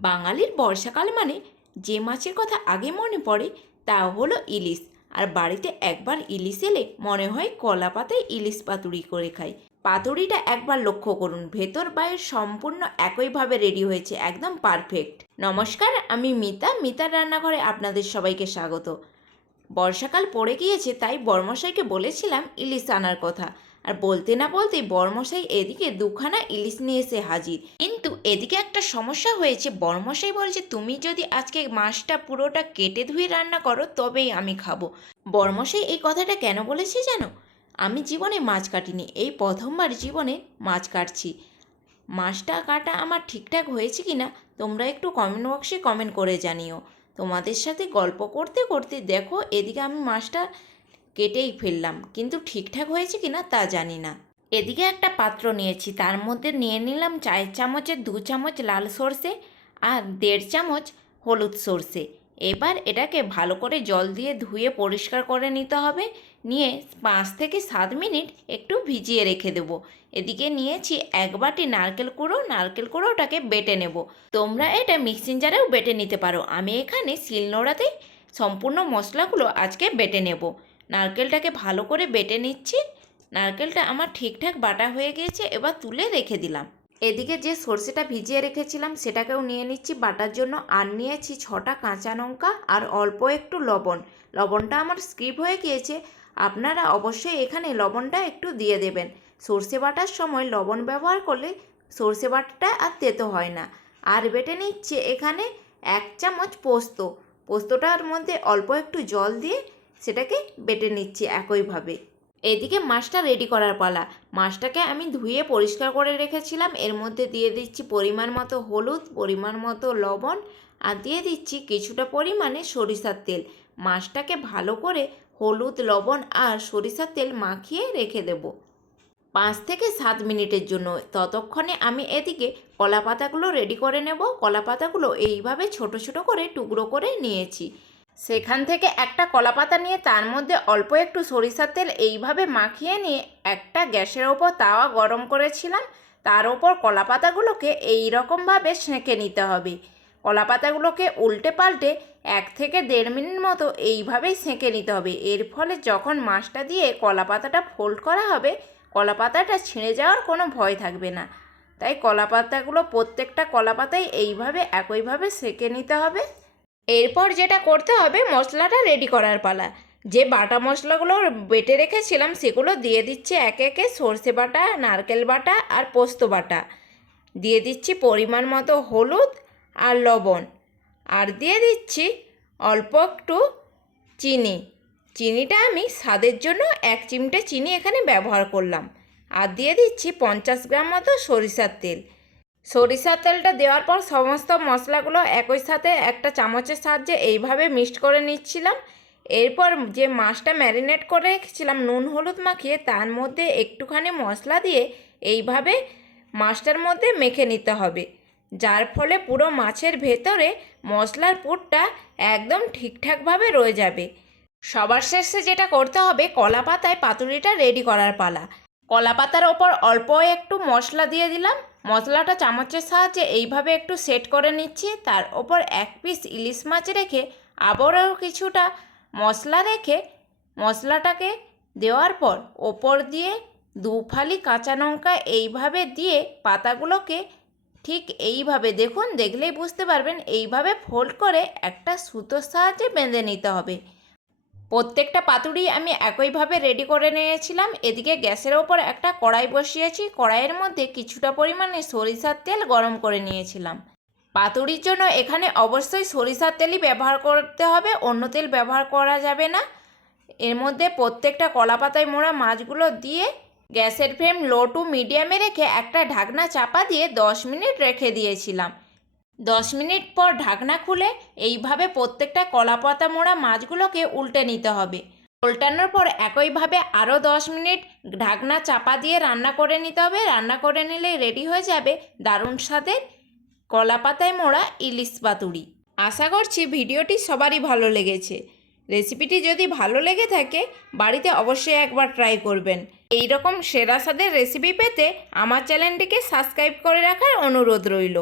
বাঙালির বর্ষাকাল মানে যে মাছের কথা আগে মনে পড়ে তা হলো ইলিশ। আর বাড়িতে একবার ইলিশ এলে মনে হয় কলা পাতায় ইলিশ পাতুরি করে খাই। পাতুরিটা একবার লক্ষ্য করুন, ভেতর বাইরে সম্পূর্ণ একইভাবে রেডি হয়েছে, একদম পারফেক্ট। নমস্কার, আমি মিতার রান্নাঘরে আপনাদের সবাইকে স্বাগত। বর্ষাকাল পড়ে গিয়েছে, তাই বড়মশাইকে বলেছিলাম ইলিশ আনার কথা। আর বলতে না বলতেই বড়মশাই এদিকে দুখানা ইলিশ নিয়ে এসে হাজির। কিন্তু এদিকে একটা সমস্যা হয়েছে। বড়মশাই বলছে, তুমি যদি আজকে মাছটা পুরোটা কেটে ধুয়ে রান্না করো তবেই আমি খাবো। বড়মশাই এই কথাটা কেন বলেছে জানো? আমি জীবনে মাছ কাটিনি, এই প্রথমবার জীবনে মাছ কাটছি। মাছটা কাটা আমার ঠিকঠাক হয়েছে কি না তোমরা একটু কমেন্ট বক্সে কমেন্ট করে জানিও। তোমাদের সাথে গল্প করতে করতে দেখো এদিকে আমি মাছটা কেটেই ফেললাম, কিন্তু ঠিকঠাক হয়েছে কি না তা জানি না। এদিকে একটা পাত্র নিয়েছি, তার মধ্যে নিয়ে নিলাম 4 চামচের 2 চামচ লাল সর্ষে আর 1.5 চামচ হলুদ সর্ষে। এবার এটাকে ভালো করে জল দিয়ে ধুয়ে পরিষ্কার করে নিতে হবে। নিয়ে 5 থেকে 7 মিনিট একটু ভিজিয়ে রেখে দেবো। এদিকে নিয়েছি 1 বাটি নারকেল কুড়োটাকে বেটে নেব। তোমরা এটা মিক্সিং জারেও বেটে নিতে পারো, আমি এখানে শিলনোড়াতেই সম্পূর্ণ মশলাগুলো আজকে বেটে নেব। নারকেলটাকে ভালো করে বেটে নিচ্ছি। নারকেলটা আমার ঠিকঠাক বাটা হয়ে গিয়েছে, এবার তুলে রেখে দিলাম। এদিকে যে সর্ষেটা ভিজিয়ে রেখেছিলাম সেটাকেও নিয়ে নিচ্ছি বাটার জন্য। আর নিয়েছি 6টা কাঁচা লঙ্কা আর অল্প একটু লবণ। লবণটা আমার স্কিপ হয়ে গিয়েছে, আপনারা অবশ্যই এখানে লবণটা একটু দিয়ে দেবেন। সর্ষে বাটার সময় লবণ ব্যবহার করলে সর্ষে বাটাটা আর তেতো হয় না। আর বেটে নিচ্ছে এখানে 1 চামচ পোস্তটার মধ্যে অল্প একটু জল দিয়ে সেটাকে বেটে নিচ্ছি একইভাবে। এদিকে মাছটা রেডি করার পালা। মাছটাকে আমি ধুয়ে পরিষ্কার করে রেখেছিলাম। এর মধ্যে দিয়ে দিচ্ছি পরিমাণ মতো হলুদ, পরিমাণ মতো লবণ, আর দিয়ে দিচ্ছি কিছুটা পরিমাণে সরিষার তেল। মাছটাকে ভালো করে হলুদ, লবণ আর সরিষার তেল মাখিয়ে রেখে দেব 5 থেকে 7 মিনিটের জন্য। ততক্ষণে আমি এদিকে কলা পাতাগুলো রেডি করে নেব। কলা পাতাগুলো এইভাবে ছোট ছোট করে টুকরো করে নিয়েছি। সেখান থেকে একটা কলা পাতা নিয়ে তার মধ্যে অল্প একটু সরিষার তেল এইভাবে মাখিয়ে নিয়ে একটা গ্যাসের ওপর তাওয়া গরম করেছিলাম। তার ওপর কলা পাতাগুলোকে এইরকমভাবে সেঁকে নিতে হবে। কলা পাতাগুলোকে উল্টে পাল্টে 1 থেকে 1.5 মিনিট মতো এইভাবেই সেঁকে নিতে হবে। এর ফলে যখন মাছটা দিয়ে কলা পাতাটা ফোল্ড করা হবে, কলা পাতাটা ছিঁড়ে যাওয়ার কোনো ভয় থাকবে না। তাই কলা পাতাগুলো প্রত্যেকটা কলা পাতাই এইভাবে একইভাবে সেঁকে নিতে হবে। এরপর যেটা করতে হবে, মশলাটা রেডি করার পালা। যে বাটা মশলাগুলো বেটে রেখেছিলাম সেগুলো দিয়ে দিচ্ছি একে একে। সর্ষে বাটা, নারকেল বাটা আর পোস্ত বাটা দিয়ে দিচ্ছি, পরিমাণ মতো হলুদ আর লবণ, আর দিয়ে দিচ্ছি অল্প একটু চিনি। চিনিটা আমি স্বাদের জন্য 1 চিমটে চিনি এখানে ব্যবহার করলাম। আর দিয়ে দিচ্ছি 50 গ্রাম মতো সরিষার তেল। সরিষার তেলটা দেওয়ার পর সমস্ত মশলাগুলো একই সাথে একটা চামচের সাহায্যে এইভাবে মিক্সড করে নিচ্ছিলাম। এরপর যে মাছটা ম্যারিনেট করে রেখেছিলাম নুন হলুদ মাখিয়ে, তার মধ্যে একটুখানি মশলা দিয়ে এইভাবে মাছটার মধ্যে মেখে নিতে হবে, যার ফলে পুরো মাছের ভেতরে মশলার পুরটা একদম ঠিকঠাকভাবে রয়ে যাবে। সবার শেষে যেটা করতে হবে, কলা পাতায় পাতুরিটা রেডি করার পালা। কলা পাতার ওপর অল্প একটু মশলা দিয়ে দিলাম। মশলাটা চামচের সাহায্যে এইভাবে একটু সেট করে নিচ্ছি। তার ওপর 1 পিস ইলিশ মাছ রেখে আবারও কিছুটা মশলা রেখে মশলাটাকে দেওয়ার পর ওপর দিয়ে 2 ফালি কাঁচা লঙ্কা এইভাবে দিয়ে পাতাগুলোকে ঠিক এইভাবে, দেখুন দেখলেই বুঝতে পারবেন, এইভাবে ফোল্ড করে একটা সুতোর সাহায্যে বেঁধে নিতে হবে। প্রত্যেকটা পাতুরি আমি একইভাবে রেডি করে নিয়েছিলাম। এদিকে গ্যাসের ওপর একটা কড়াই বসিয়েছি। কড়াইয়ের মধ্যে কিছুটা পরিমাণে সরিষার তেল গরম করে নিয়েছিলাম। পাতুরির জন্য এখানে অবশ্যই সরিষার তেলই ব্যবহার করতে হবে, অন্য তেল ব্যবহার করা যাবে না। এর মধ্যে প্রত্যেকটা কলা পাতায় মোড়া মাছগুলো দিয়ে গ্যাসের ফ্লেম লো টু মিডিয়ামে রেখে একটা ঢাকনা চাপা দিয়ে 10 মিনিট রেখে দিয়েছিলাম। 10 মিনিট পর ঢাকনা খুলে এইভাবে প্রত্যেকটা কলা পাতা মোড়া মাছগুলোকে উল্টে নিতে হবে। উল্টানোর পর একইভাবে আরও 10 মিনিট ঢাকনা চাপা দিয়ে রান্না করে নিতে হবে। রান্না করে নিলেই রেডি হয়ে যাবে দারুণ স্বাদের কলা পাতায় মোড়া ইলিশ পাতুরি। আশা করছি ভিডিওটি সবারই ভালো লেগেছে। রেসিপিটি যদি ভালো লেগে থাকে বাড়িতে অবশ্যই একবার ট্রাই করবেন। এই রকম সেরা স্বাদের রেসিপি পেতে আমার চ্যানেলটিকে সাবস্ক্রাইব করে রাখার অনুরোধ রইল।